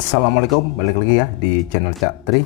Assalamualaikum, balik lagi ya di channel Cak Tri.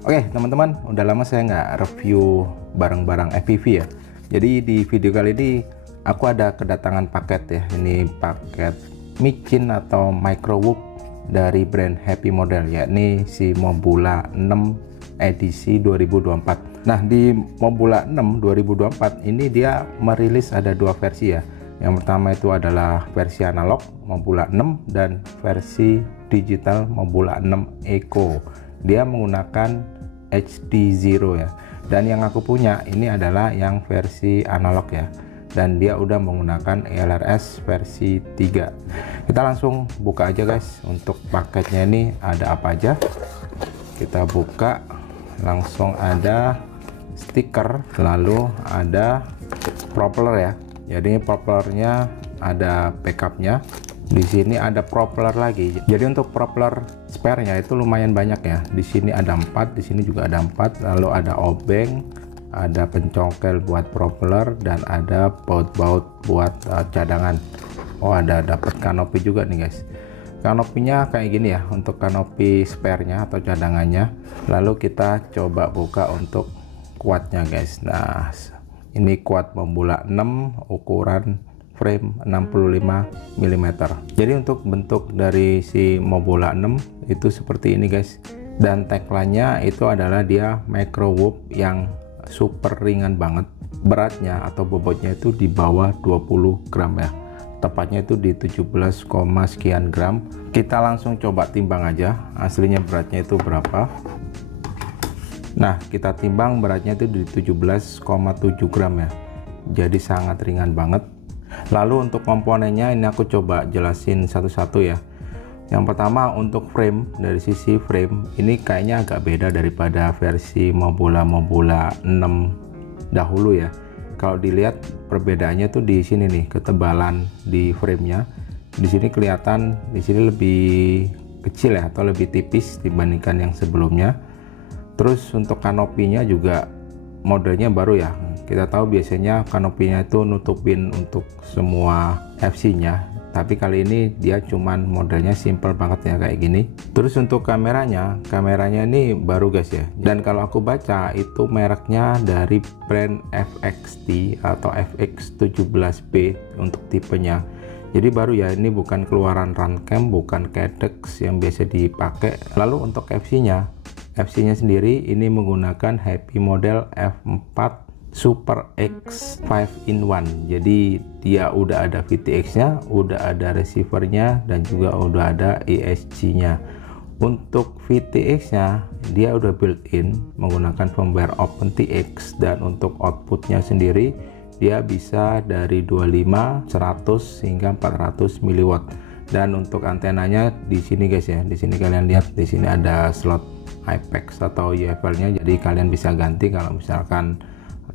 Oke teman-teman, udah lama saya nggak review barang-barang FPV ya. Jadi di video kali ini aku ada kedatangan paket ya. Ini paket micin atau microwave dari brand Happy Model, yakni si Mobula 6 edisi 2024. Nah, di Mobula 6 2024 ini dia merilis ada dua versi ya. Yang pertama itu adalah versi analog Mobula 6 dan versi digital Mobula 6 Eco. Dia menggunakan HD0 ya. Dan yang aku punya ini adalah yang versi analog ya. Dan dia udah menggunakan ELRS versi 3. Kita langsung buka aja guys. Untuk paketnya ini ada apa aja? Kita buka, langsung ada stiker, lalu ada propeller ya. Jadi propellernya ada backupnya. Di sini ada propeller lagi. Jadi untuk propeller spare-nya itu lumayan banyak ya. Di sini ada 4, di sini juga ada 4. Lalu ada obeng, ada pencongkel buat propeller, dan ada baut-baut buat cadangan. Oh, ada dapat kanopi juga nih guys. Kanopinya kayak gini ya, untuk kanopi spare-nya atau cadangannya. Lalu kita coba buka untuk kuatnya guys. Nah, ini kuat Mobula 6 ukuran frame 65 mm. Jadi untuk bentuk dari si Mobula 6 itu seperti ini guys. Dan tagline-nya itu adalah dia microwave yang super ringan banget. Beratnya atau bobotnya itu di bawah 20 gram ya. Tepatnya itu di 17, sekian gram. Kita langsung coba timbang aja aslinya beratnya itu berapa. Nah, kita timbang beratnya itu di 17,7 gram ya. Jadi sangat ringan banget. Lalu untuk komponennya ini aku coba jelasin satu-satu ya. Yang pertama untuk frame, dari sisi frame ini kayaknya agak beda daripada versi Mobula 6 dahulu ya. Kalau dilihat perbedaannya tuh di sini nih, ketebalan di framenya. Di sini kelihatan di sini lebih kecil ya, atau lebih tipis dibandingkan yang sebelumnya. Terus untuk kanopinya juga modelnya baru ya. Kita tahu biasanya kanopinya itu nutupin untuk semua FC-nya, tapi kali ini dia cuman modelnya simple banget ya kayak gini. Terus untuk kameranya ini baru guys ya. Dan kalau aku baca itu mereknya dari brand FXT atau FX17B untuk tipenya. Jadi baru ya, ini bukan keluaran Runcam, bukan Cadex yang biasa dipakai. Lalu untuk FC-nya sendiri ini menggunakan Happy Model F4 Super X 5-in-1. Jadi dia udah ada VTX-nya, udah ada receiver-nya, dan juga udah ada ESC-nya. Untuk VTX-nya dia udah built-in menggunakan firmware OpenTX, dan untuk outputnya sendiri dia bisa dari 25, 100 hingga 400 mW. Dan untuk antenanya di sini guys ya, di sini kalian lihat, di sini ada slot IPEX atau UFL-nya, jadi kalian bisa ganti kalau misalkan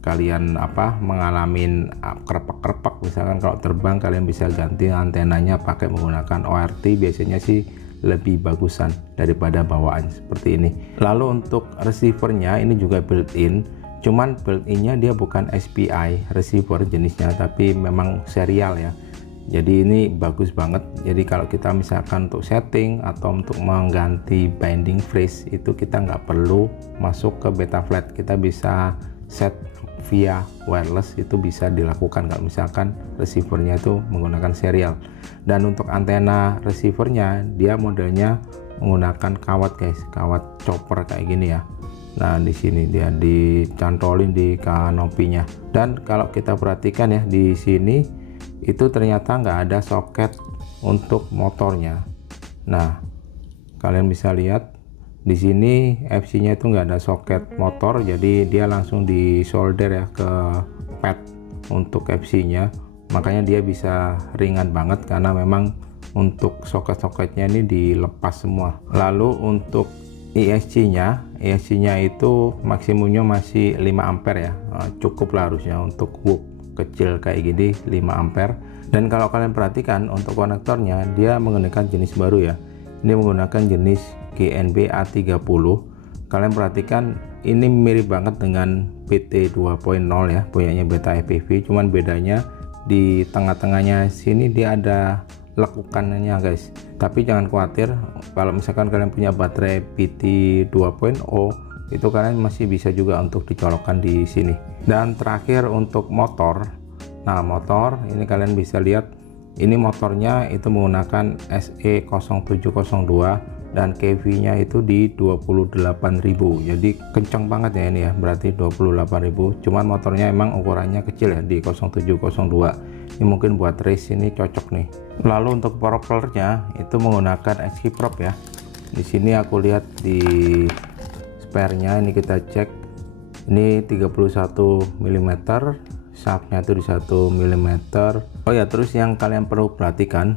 kalian mengalami kerepek-kerepek, misalkan kalau terbang kalian bisa ganti antenanya pakai menggunakan ORT. Biasanya sih lebih bagusan daripada bawaan seperti ini. Lalu untuk receivernya ini juga built-in, cuman built-innya dia bukan SPI receiver jenisnya, tapi memang serial ya. Jadi ini bagus banget. Jadi kalau kita misalkan untuk setting atau untuk mengganti binding freeze itu kita nggak perlu masuk ke Betaflight, kita bisa set via wireless, itu bisa dilakukan kalau misalkan receivernya itu menggunakan serial. Dan untuk antena receivernya dia modelnya menggunakan kawat guys, kawat chopper kayak gini ya. Nah, di sini dia dicantolin di kanopinya. Dan kalau kita perhatikan ya, di sini itu ternyata nggak ada soket untuk motornya. Nah, kalian bisa lihat di sini FC-nya itu nggak ada soket motor, jadi dia langsung disolder ya ke pad untuk FC-nya. Makanya dia bisa ringan banget karena memang untuk soket-soketnya ini dilepas semua. Lalu untuk ESC-nya itu maksimumnya masih 5 ampere ya. Cukup lah harusnya untuk whoop kecil kayak gini 5 ampere. Dan kalau kalian perhatikan untuk konektornya dia menggunakan jenis baru ya. Ini menggunakan jenis GNB A30. Kalian perhatikan ini mirip banget dengan PT 2.0 ya, punyanya Beta FPV. Cuman bedanya di tengah-tengahnya sini dia ada lekukannya guys. Tapi jangan khawatir, kalau misalkan kalian punya baterai PT 2.0 itu kalian masih bisa juga untuk dicolokkan di sini. Dan terakhir untuk motor. Nah, motor ini kalian bisa lihat, ini motornya itu menggunakan SE0702 dan kV-nya itu di 28.000. Jadi kencang banget ya ini ya, berarti 28.000. Cuman motornya emang ukurannya kecil ya, di 0702. Ini mungkin buat race ini cocok nih. Lalu untuk propellernya itu menggunakan SK Prop ya. Di sini aku lihat di spare-nya, ini kita cek, ini 31 mm, shaftnya itu di 1 mm. Oh ya, terus yang kalian perlu perhatikan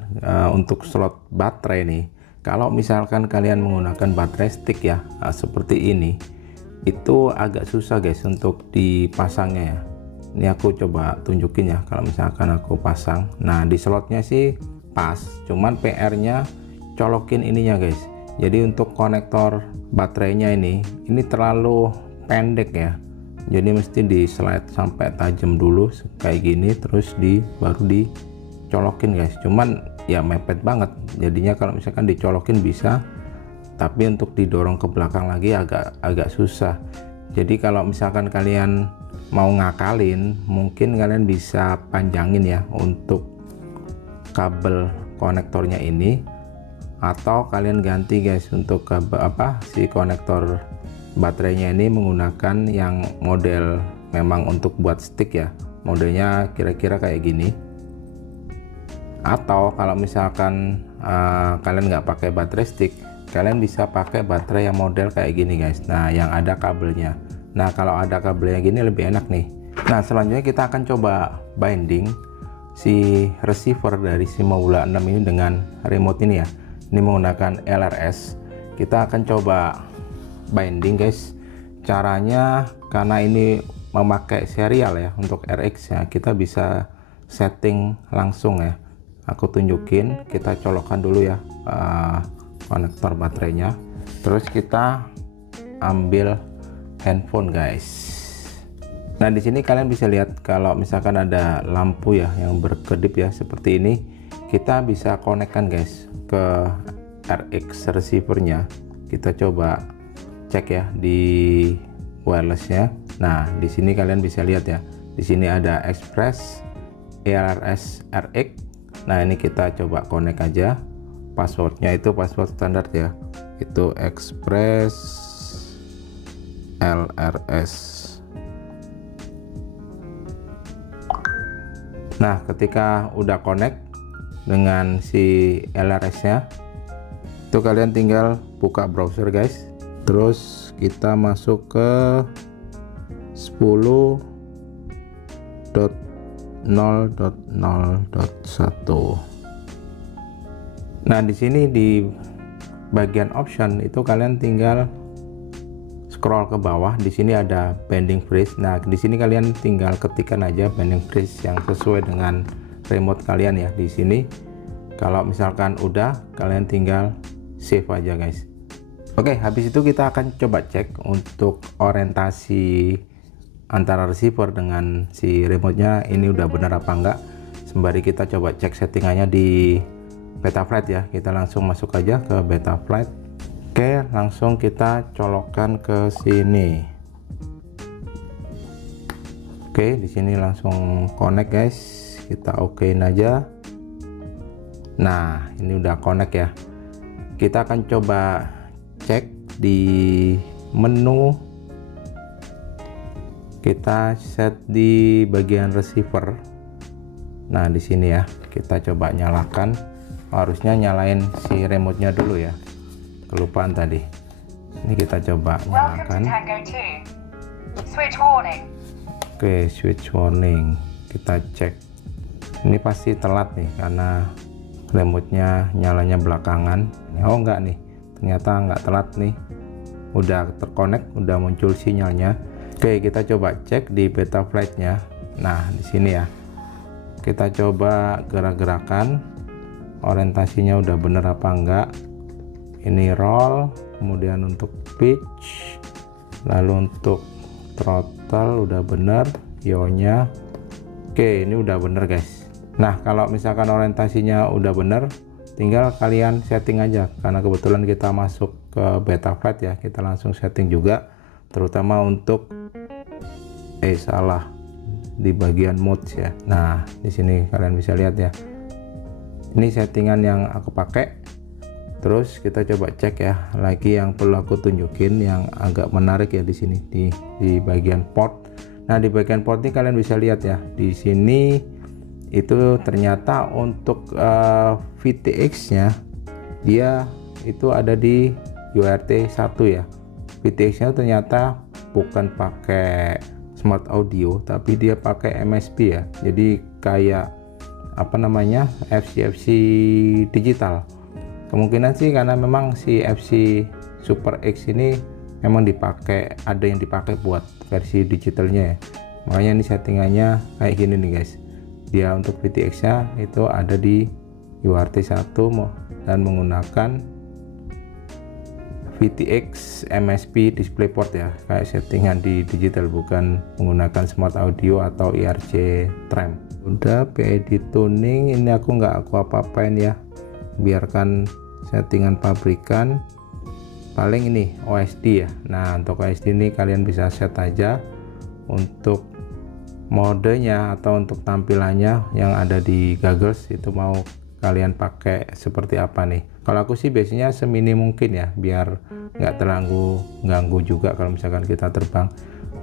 untuk slot baterai nih, kalau misalkan kalian menggunakan baterai stick ya, seperti ini, itu agak susah guys untuk dipasangnya ya. Ini aku coba tunjukin ya, kalau misalkan aku pasang. Nah, di slotnya sih pas, cuman PR-nya colokin ininya guys. Jadi untuk konektor baterainya ini terlalu pendek ya. Jadi mesti di slide sampai tajam dulu kayak gini, terus baru dicolokin guys. Cuman ya mepet banget. Jadinya kalau misalkan dicolokin bisa, tapi untuk didorong ke belakang lagi agak susah. Jadi kalau misalkan kalian mau ngakalin, mungkin kalian bisa panjangin ya untuk kabel konektornya ini, atau kalian ganti guys untuk kabel si konektor baterainya ini menggunakan yang model memang untuk buat stick ya, modelnya kira-kira kayak gini. Atau kalau misalkan kalian nggak pakai baterai stick, kalian bisa pakai baterai yang model kayak gini guys. Nah, yang ada kabelnya. Nah, kalau ada kabelnya gini lebih enak nih. Nah, selanjutnya kita akan coba binding si receiver dari si Mobula 6 ini dengan remote ini ya. Ini menggunakan LRS. Kita akan coba binding guys. Caranya, karena ini memakai serial ya untuk RX ya, kita bisa setting langsung ya. Aku tunjukin, kita colokkan dulu ya konektor baterainya. Terus kita ambil handphone guys. Nah, di sini kalian bisa lihat kalau misalkan ada lampu ya yang berkedip ya seperti ini, kita bisa konekkan guys ke RX receivernya. Kita coba cek ya di wirelessnya. Nah, di sini kalian bisa lihat ya, di sini ada Express ERS RX. Nah, ini kita coba connect aja. Passwordnya itu password standar ya, itu Express LRS. Nah, ketika udah connect dengan si LRS nya, itu kalian tinggal buka browser guys, terus kita masuk ke 10.0.0.1. Nah, di sini di bagian option itu kalian tinggal scroll ke bawah. Di sini ada binding phrase. Nah, di sini kalian tinggal ketikkan aja binding phrase yang sesuai dengan remote kalian ya. Di sini kalau misalkan udah, kalian tinggal save aja guys. Oke, habis itu kita akan coba cek untuk orientasi antara receiver dengan si remote-nya ini udah benar apa enggak. Sembari kita coba cek settingannya di Betaflight ya. Kita langsung masuk aja ke Betaflight. Oke, langsung kita colokkan ke sini. Oke, di sini langsung connect guys. Kita okein aja. Nah, ini udah connect ya. Kita akan coba cek di menu. Kita set di bagian receiver. Nah, di sini ya. Kita coba nyalakan. Harusnya nyalain si remote-nya dulu ya. Kelupaan tadi. Ini kita coba nyalakan. Oke, switch warning. Kita cek. Ini pasti telat nih karena remote-nya nyalanya belakangan. Oh enggak nih, ternyata enggak telat nih. Udah terkonek, udah muncul sinyalnya. Oke, kita coba cek di Betaflight-nya. Nah, di sini ya. Kita coba gerak-gerakan. Orientasinya udah bener apa enggak. Ini roll, kemudian untuk pitch, lalu untuk throttle udah bener, yaw-nya. Oke, ini udah bener guys. Nah, kalau misalkan orientasinya udah bener, tinggal kalian setting aja, karena kebetulan kita masuk ke Betaflight ya, kita langsung setting juga, terutama untuk di bagian modes ya. Nah, di sini kalian bisa lihat ya, ini settingan yang aku pakai. Terus kita coba cek ya, lagi yang perlu aku tunjukin yang agak menarik ya di sini di bagian port. Nah, di bagian port ini kalian bisa lihat ya, di sini itu ternyata untuk VTX nya dia itu ada di UART 1 ya. VTX nya ternyata bukan pakai smart audio, tapi dia pakai MSP ya, jadi kayak apa namanya, FC digital. Kemungkinan sih karena memang si FC Super X ini memang dipakai, ada yang dipakai buat versi digitalnya ya, makanya ini settingannya kayak gini nih guys. Dia untuk VTX nya itu ada di UART 1 dan menggunakan VTX MSP DisplayPort ya, kayak settingan di digital, bukan menggunakan smart audio atau IRC tram. Udah PID tuning ini aku nggak apa-apain ya, biarkan settingan pabrikan. Paling ini OSD ya. Nah, untuk OSD ini kalian bisa set aja untuk modenya atau untuk tampilannya yang ada di goggles itu mau kalian pakai seperti apa nih. Kalau aku sih biasanya semini mungkin ya, biar nggak terlalu ganggu juga kalau misalkan kita terbang.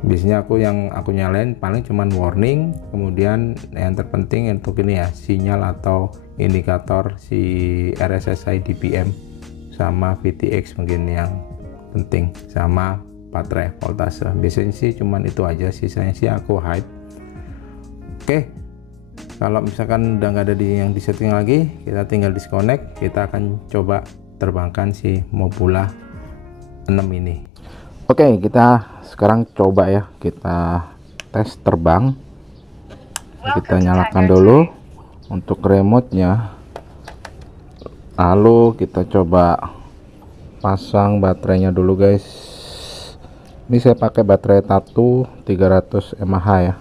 Biasanya yang aku nyalain paling cuman warning, kemudian yang terpenting untuk ini ya, sinyal atau indikator si RSSI DPM sama VTX mungkin yang penting, sama baterai voltase. Biasanya sih cuman itu aja, sisanya sih aku hide. Oke, kalau misalkan udah nggak ada yang di setting lagi, kita tinggal disconnect. Kita akan coba terbangkan si Mobula 6 ini. Oke, kita sekarang coba ya, kita tes terbang. Kita nyalakan dulu untuk remote-nya, lalu kita coba pasang baterainya dulu guys. Ini saya pakai baterai Tatu 300 mAh ya.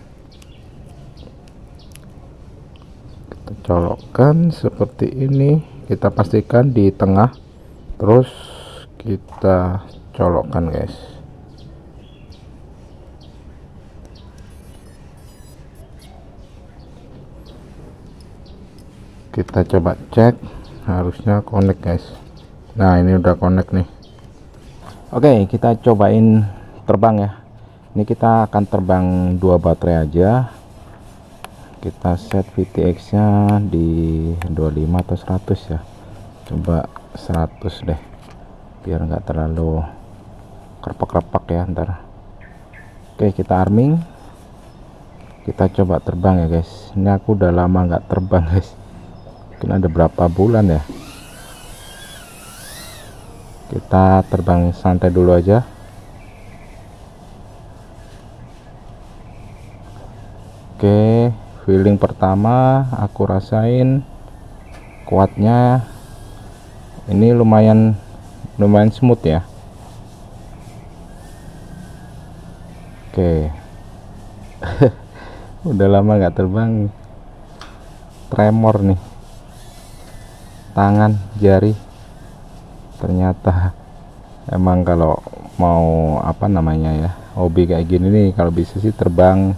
Kita colokkan seperti ini, kita pastikan di tengah, terus kita colokkan guys. Kita coba cek, harusnya connect guys. Nah, ini udah connect nih. Oke, kita cobain terbang ya. Ini kita akan terbang 2 baterai aja. Kita set VTX nya di 25 atau 100 ya, coba 100 deh biar nggak terlalu kerpak-kerpak ya ntar. Oke, kita arming, kita coba terbang ya guys. Ini aku udah lama nggak terbang guys, mungkin ada berapa bulan ya. Kita terbang santai dulu aja. Oke, feeling pertama aku rasain kuatnya ini lumayan smooth ya. Oke. Udah lama nggak terbang, tremor nih tangan, jari. Ternyata emang kalau mau apa namanya ya, hobi kayak gini nih, kalau bisa sih terbang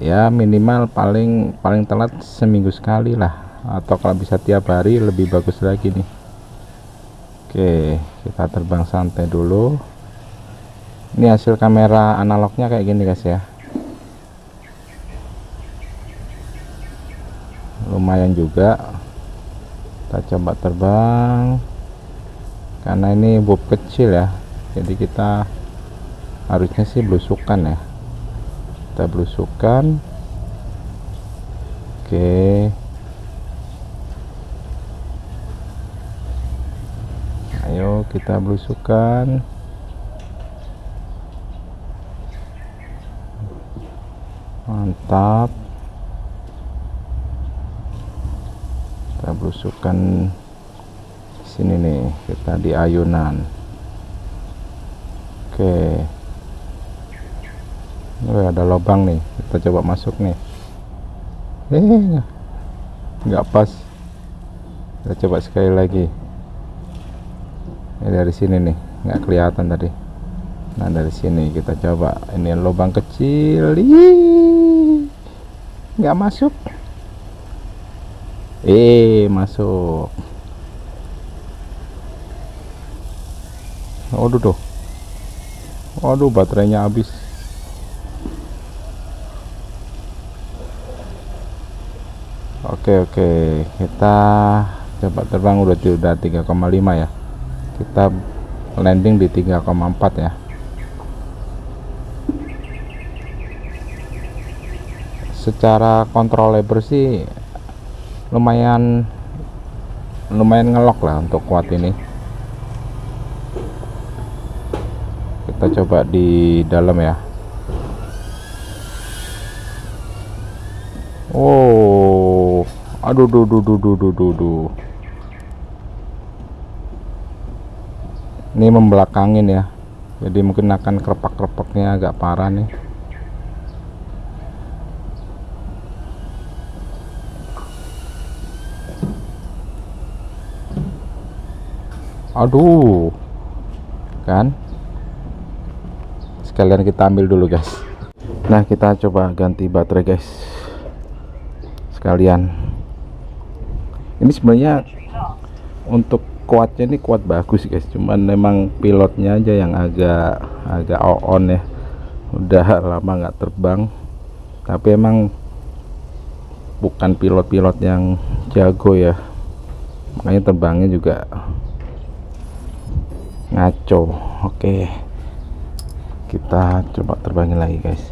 ya minimal paling telat seminggu sekali lah, atau kalau bisa tiap hari lebih bagus lagi nih. Oke, kita terbang santai dulu. Ini hasil kamera analognya kayak gini guys ya, lumayan juga. Kita coba terbang, karena ini bob kecil ya, jadi kita harusnya sih belusukan ya. Kita belusukan. Oke, ayo kita belusukan. Mantap, kita belusukan sini nih, kita di ayunan. Oke, ada lubang nih, kita coba masuk nih. nggak pas. Kita coba sekali lagi. Ini dari sini nih, nggak kelihatan tadi. Nah dari sini kita coba. Ini lubang kecil. Ih, nggak masuk. Masuk. Waduh tuh. Waduh, baterainya habis. Oke, kita coba terbang. Udah 3,5 ya. Kita landing di 3,4 ya. Secara kontrol lever sih lumayan ngelok lah untuk kuat ini. Kita coba di dalam ya. Oh, aduh, ini membelakangin ya, jadi mungkin akan kerepak-kerepaknya agak parah nih. Aduh, kan sekalian kita ambil dulu guys. Nah, kita coba ganti baterai guys sekalian. Ini sebenarnya untuk kuatnya ini kuat bagus guys, cuman memang pilotnya aja yang agak on ya. Udah lama nggak terbang, tapi emang bukan pilot-pilot yang jago ya, makanya terbangnya juga ngaco. Oke, kita coba terbangin lagi guys.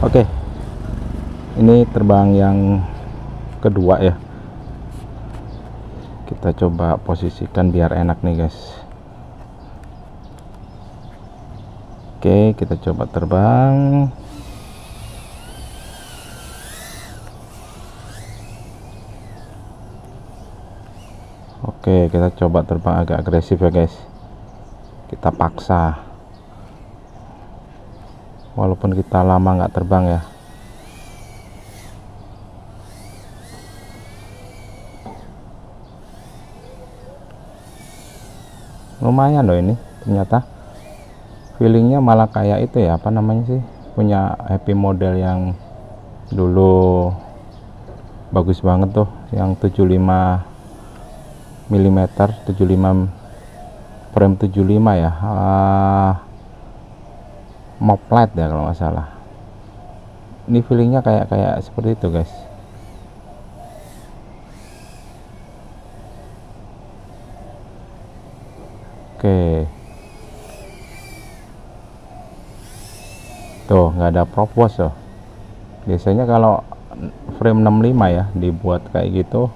Oke, ini terbang yang kedua ya. Kita coba posisikan biar enak nih guys. Oke, kita coba terbang. Oke, kita coba terbang agak agresif ya guys. Kita paksa, walaupun kita lama nggak terbang ya. Lumayan loh ini, ternyata feelingnya malah kayak itu ya, apa namanya sih, punya Happy model yang dulu bagus banget tuh, yang 75 mm, 75 frame 75 ya, Moplet ya kalau nggak salah. Ini feelingnya kayak seperti itu guys. Oke, tuh nggak ada propwash loh. Biasanya kalau frame 65 ya dibuat kayak gitu,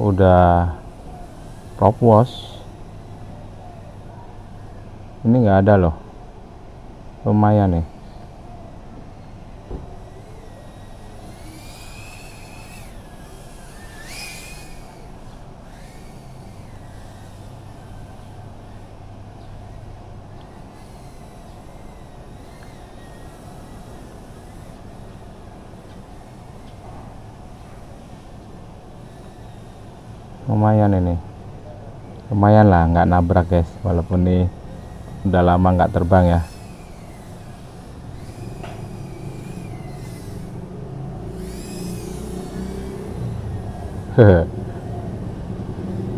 udah propwash. Ini nggak ada loh, lumayan nih. Lumayan ini, lumayan lah, nggak nabrak guys, walaupun ini udah lama nggak terbang ya.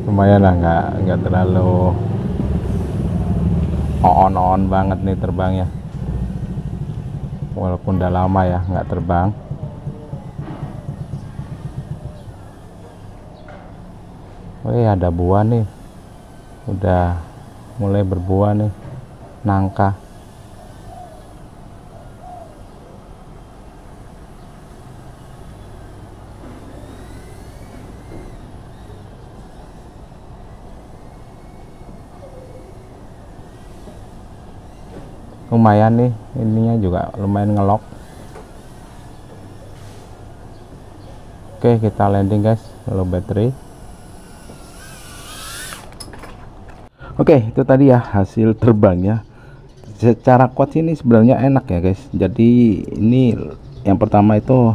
Lumayan lah, nggak terlalu on banget nih terbangnya, walaupun udah lama ya nggak terbang. Wih, ada buah nih, udah mulai berbuah nih, nangka. Lumayan nih, ininya juga lumayan ngelok. Oke, kita landing guys, low battery. Oke, itu tadi ya hasil terbangnya. secara kuat ini sebenarnya enak ya guys. Jadi ini yang pertama itu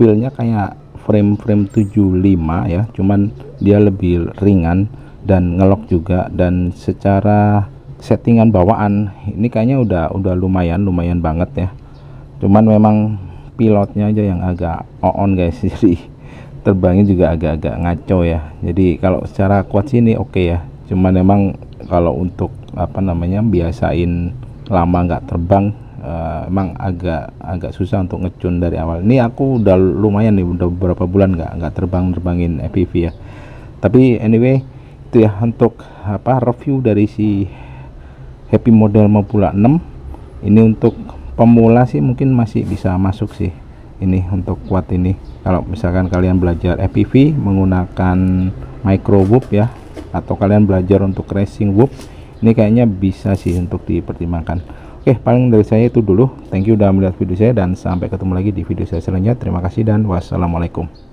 feel-nya kayak frame 75 ya, cuman dia lebih ringan dan ngelok juga, dan secara settingan bawaan ini kayaknya udah lumayan banget ya. Cuman memang pilotnya aja yang agak on guys, jadi terbangnya juga agak-agak ngaco ya. Jadi kalau secara kuat sih ini oke ya, cuman memang kalau untuk apa namanya biasain lama nggak terbang, emang agak susah untuk ngecun dari awal. Ini aku udah lumayan nih, udah beberapa bulan nggak terbangin FPV ya. Tapi anyway itu ya untuk apa review dari si Happy model Mapula 6 ini. Untuk pemula sih mungkin masih bisa masuk sih ini untuk kuat ini. Kalau misalkan kalian belajar FPV menggunakan micro whoop ya, atau kalian belajar untuk racing whoop, ini kayaknya bisa sih untuk dipertimbangkan. Oke, paling dari saya itu dulu. Thank you udah melihat video saya, dan sampai ketemu lagi di video saya selanjutnya. Terima kasih dan wassalamualaikum.